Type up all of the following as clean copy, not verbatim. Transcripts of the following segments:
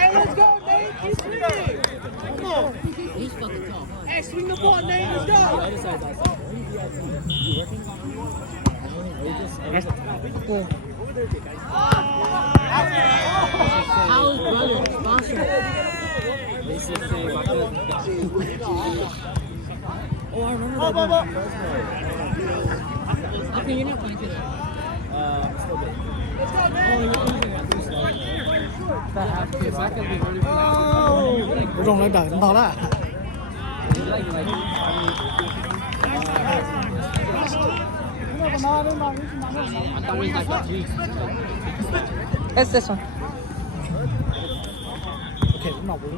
Hey, let's go, Nate. Keep swinging. Come on. He's fucking tall. Hey, swing the ball, Nate. Let's go. How's brother sponsor? Oh, I remember that. How come you're not playing today? Let's go, Nate. Nó rung lên đời to đó. It's this one. Okay, nó mọc rồi.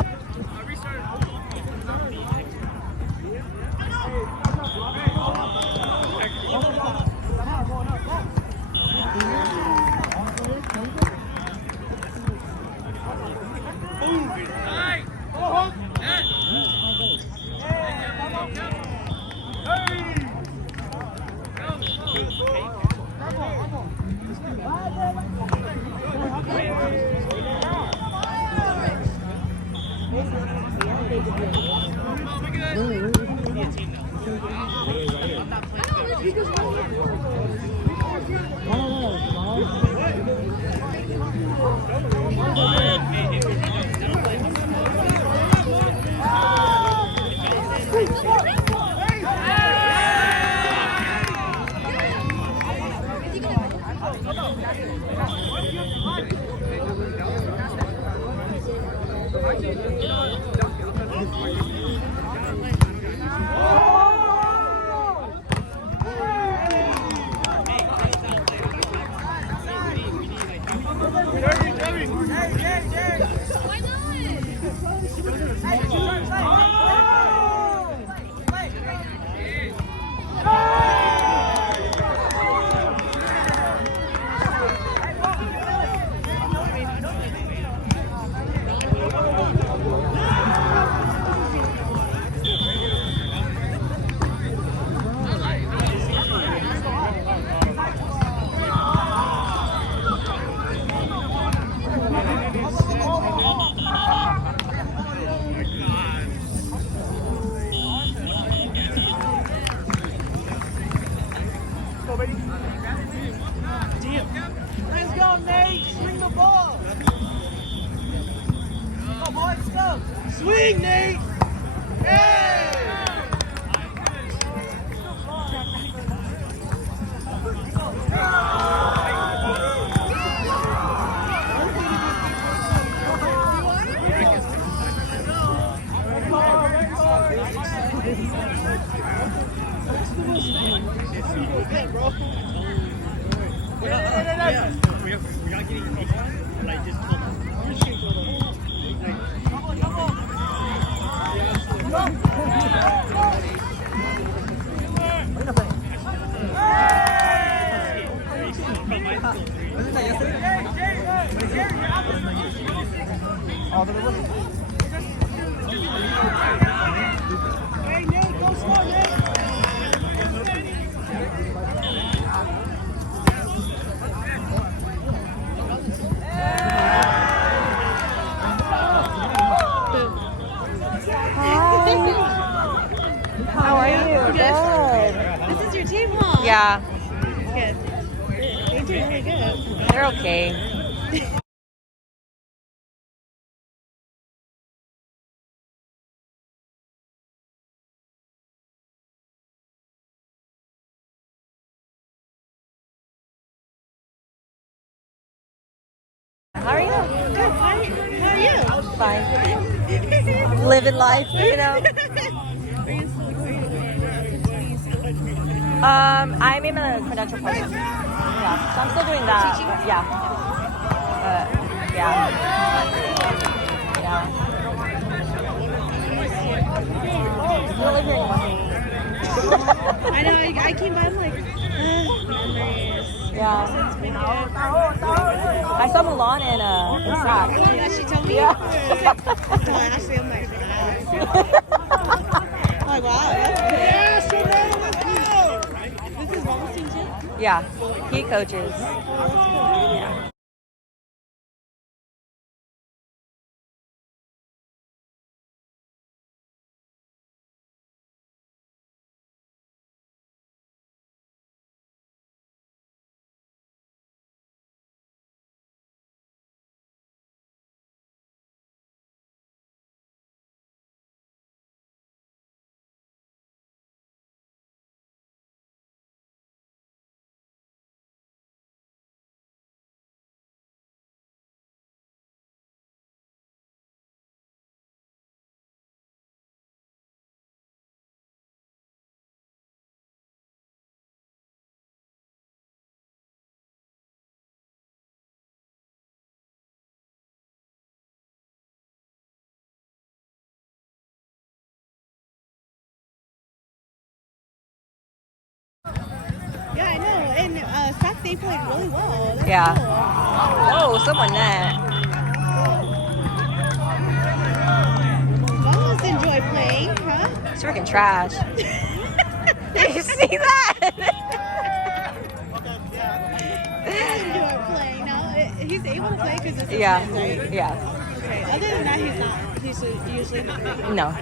Let's go, Nate. Swing the ball. Come on, boy. Let's go. Swing, Nate. Hey! Hey, Nate, go slow, Nate. How are you? Good. This is your team, huh? Yeah, Good. You're doing really good. they're okay. How are you? Good. How are you? Fine. living life, you know. I'm in a credential program. Yeah, so I'm still doing that. But yeah. Yeah. I don't live here anymore. I know. I came by. I'm like, memories. Yeah. I saw Milan in Prague. Yeah, she told me. Yeah. Oh, actually, I'm like, oh, wow. That's cool. This is Robert's team too? Yeah. He coaches. Yeah. Yeah, I know. And Sac, they played really well. That's Yeah. cool. Whoa, someone there. Mamas enjoy playing, huh? It's freaking trash. Did you see that? Enjoy playing. Now he's able to play because it's Yeah. right? Yeah. Okay. Other than that, he's not. He's usually not great. No.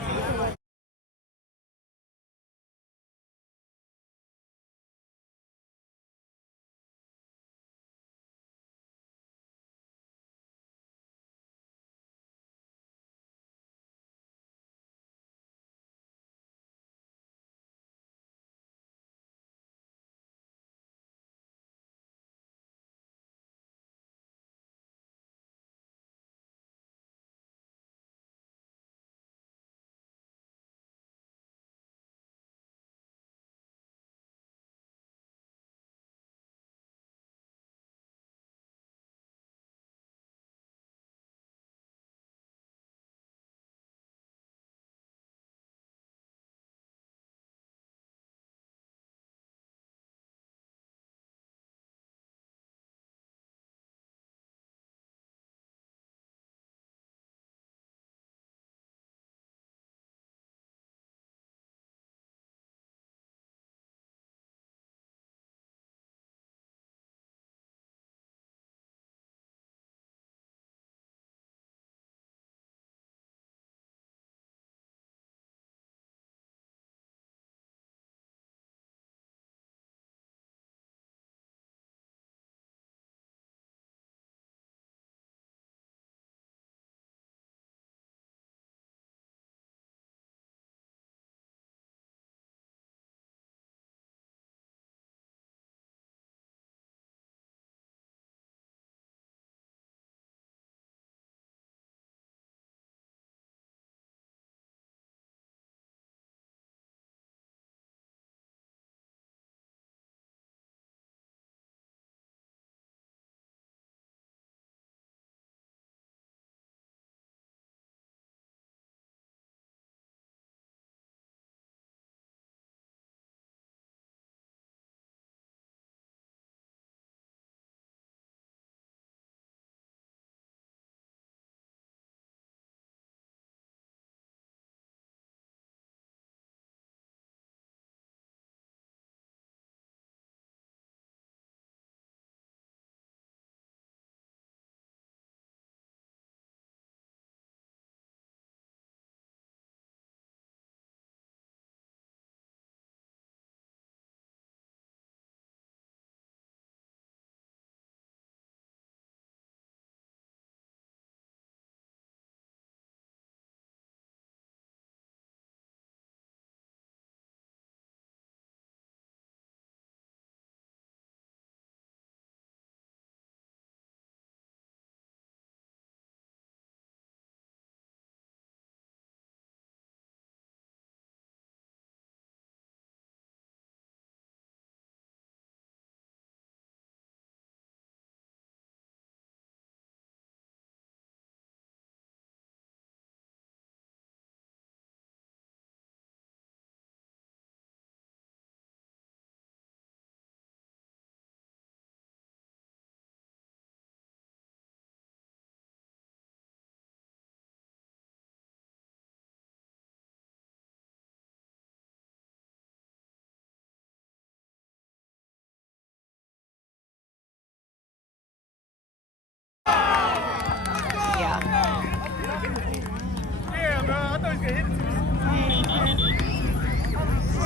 As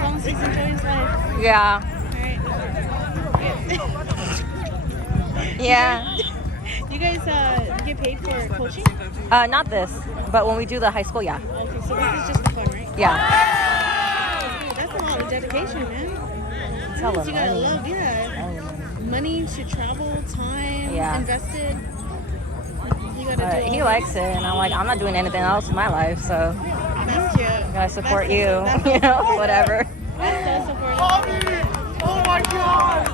long as he's enjoying his life. Yeah. Alright. Yeah. You guys get paid for coaching? Not this, but when we do the high school, yeah. Okay, so this is just for fun, right? Yeah. Dude, that's a lot of dedication, man. It's hella You gotta money. love, money to travel, time Yeah. invested. You gotta But do he all likes it, and I'm like, I'm not doing anything else in my life, so That's cute. I gotta support That's you, so- that's you know, so- whatever. That's so supportive. Oh my god!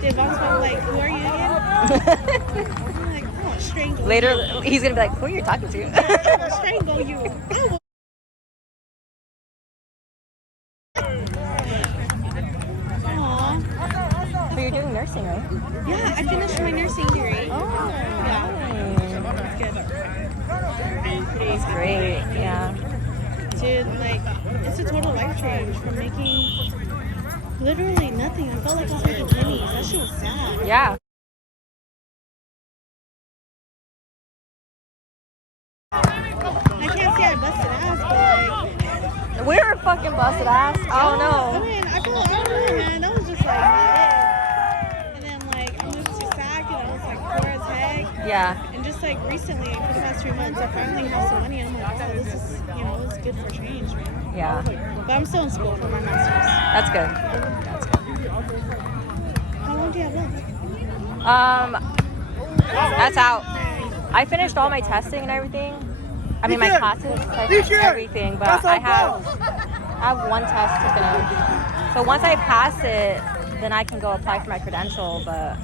Dude, Vaughn's probably like, who are you again? I'm like, oh, strangle Later, you. he's gonna be like, who are you talking to? I will strangle you. I will. Aw. So you're doing nursing, right? Yeah, I finished my nursing degree. Oh, Yeah. It's good. It's great, yeah. Dude, like, it's a total life change from making literally nothing. I felt like I was making pennies. That shit was sad. Yeah. I can't say I busted ass, but like, We're fucking busted ass. Oh I no. mean, I don't know, man. That was just like, yeah. And then like, I moved to SAC and I was like poor as heck. Yeah. And just like recently, for the past 3 months, I finally have some money. I'm like, oh, this is, it's good for change, man. Yeah. But I'm still in school for my master's. That's good. That's good. How long do you have left? That's out. I finished all my testing and everything. I mean, my classes, like everything, but I have one test to finish. So once I pass it, then I can go apply for my credential, but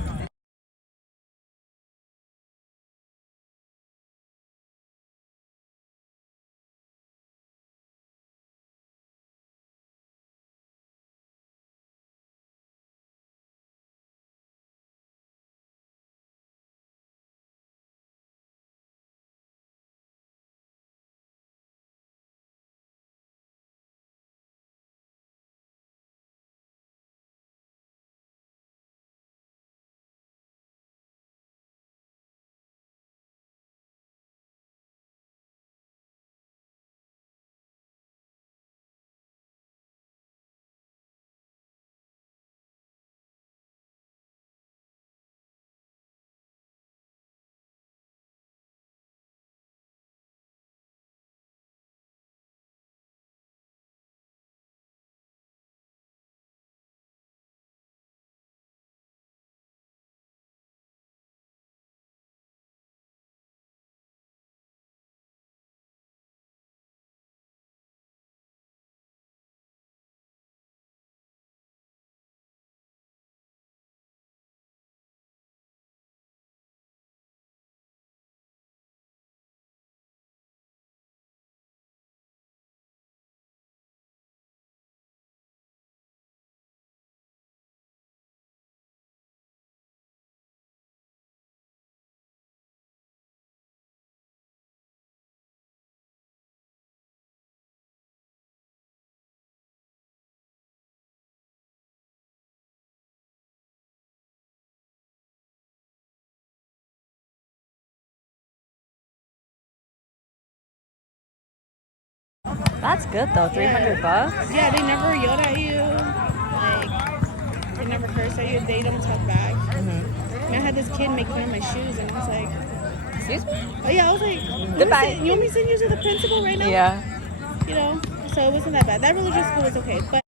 that's good though. $300. Yeah, they never yelled at you. Like, they never cursed at you. They don't talk back. And I had this kid make fun of my shoes, and I was like, Excuse me? oh yeah, I was like, Goodbye. you want me to send you to the principal right now? Yeah. So it wasn't that bad. That religious school was okay, but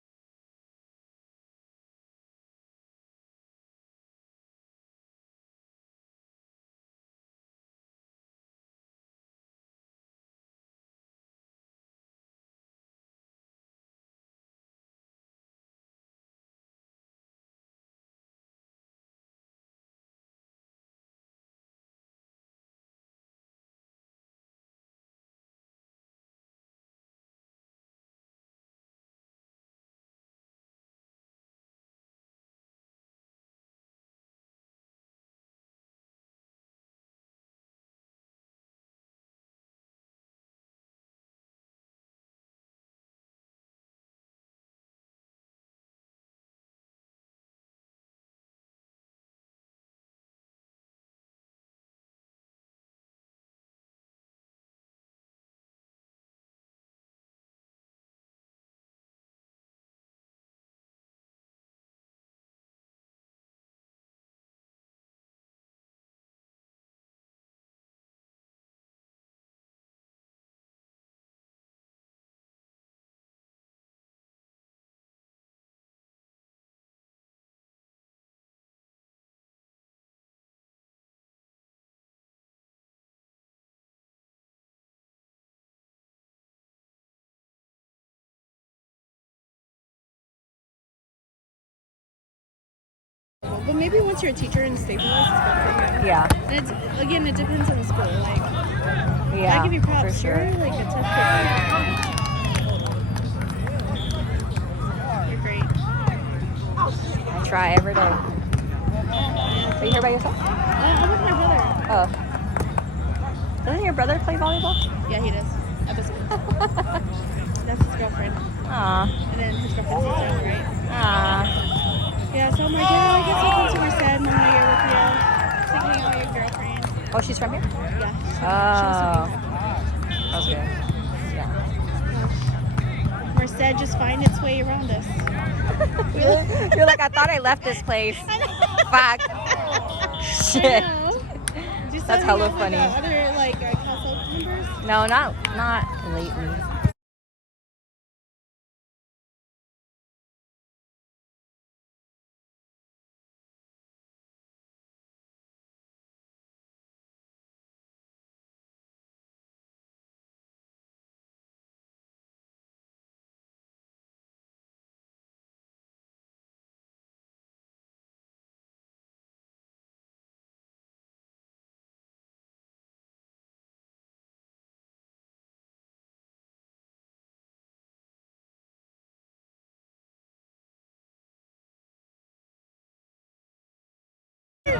But maybe once you're a teacher and stabilized, it's good for you. Yeah. And it's, again, it depends on the school. Like, Yeah. I give you props. for sure. You're like a tough kid. You're great. I try every day. Are you here by yourself? I'm with my brother. Oh. Doesn't your brother play volleyball? Yeah, he does. At the school. That's his girlfriend. Aw. And then his girlfriend's his own, right? Aw. Yeah, so I'm like, yeah, I guess I'll come to Merced one more year with you. So you can hang out with your girlfriend. Oh, she's from here? Yeah. Oh. Okay. Yeah. Merced just find its way around us. You're like, I thought I left this place. Fuck. Shit. I know. Just That's hang hella out with funny. Other like household members. No, not lately.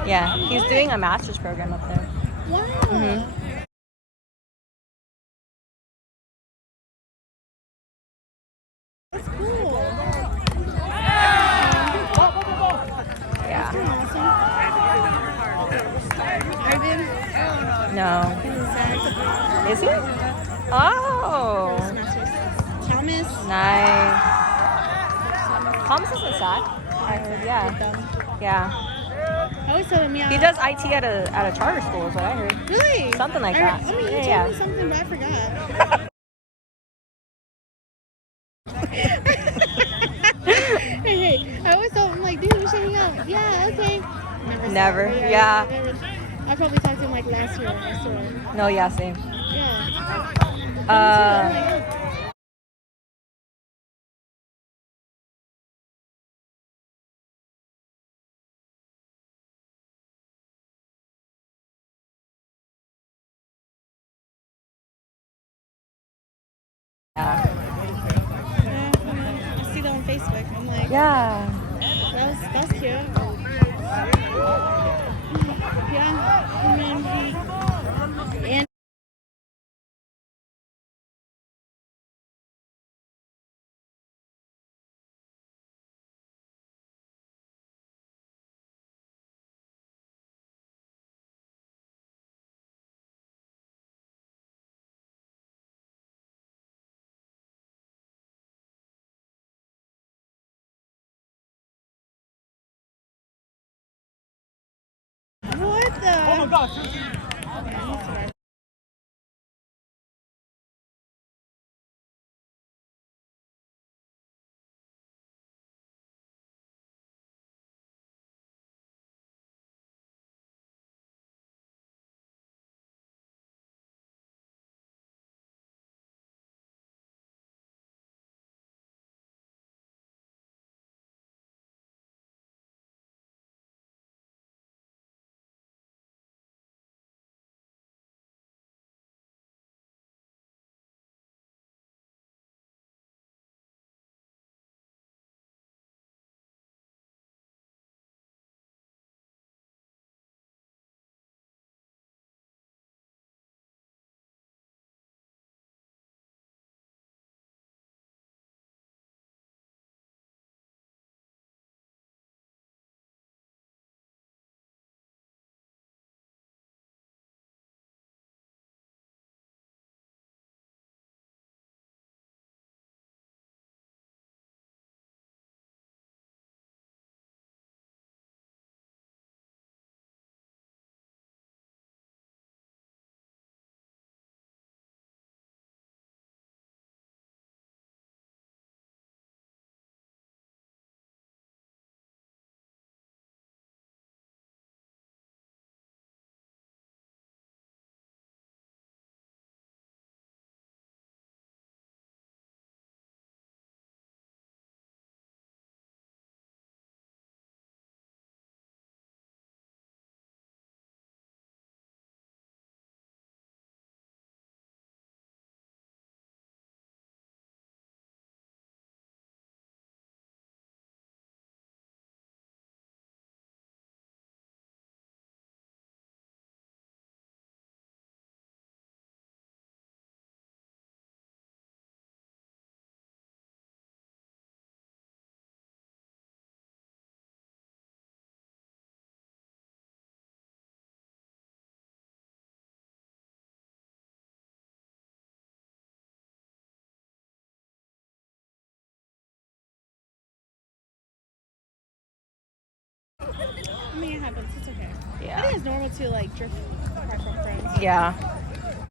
Yeah, he's doing a master's program up there. Wow. Mhm. That's cool. Yeah. Ivan. No. He's in Zach. Is he? Oh. Masters. Thomas. Nice. Thomas is in SAC. I heard. Yeah. Yeah. I always tell him, yeah. He does IT at a charter school, is what I heard. Really? Something like I that. mean, he Yeah, told me something, but I forgot. Hey, I always told him, like, dude, we should hang out. Yeah, okay. Never. saw him. Yeah. I probably talked to him like last year when I saw him. No, yeah, same. Yeah. Yeah. I see that on Facebook. I'm like, Yeah. that's cute. Yeah. And then and what the? Oh my God. I mean, it happens. It's okay. I Yeah. think it's normal to like drift apart from friends. Yeah.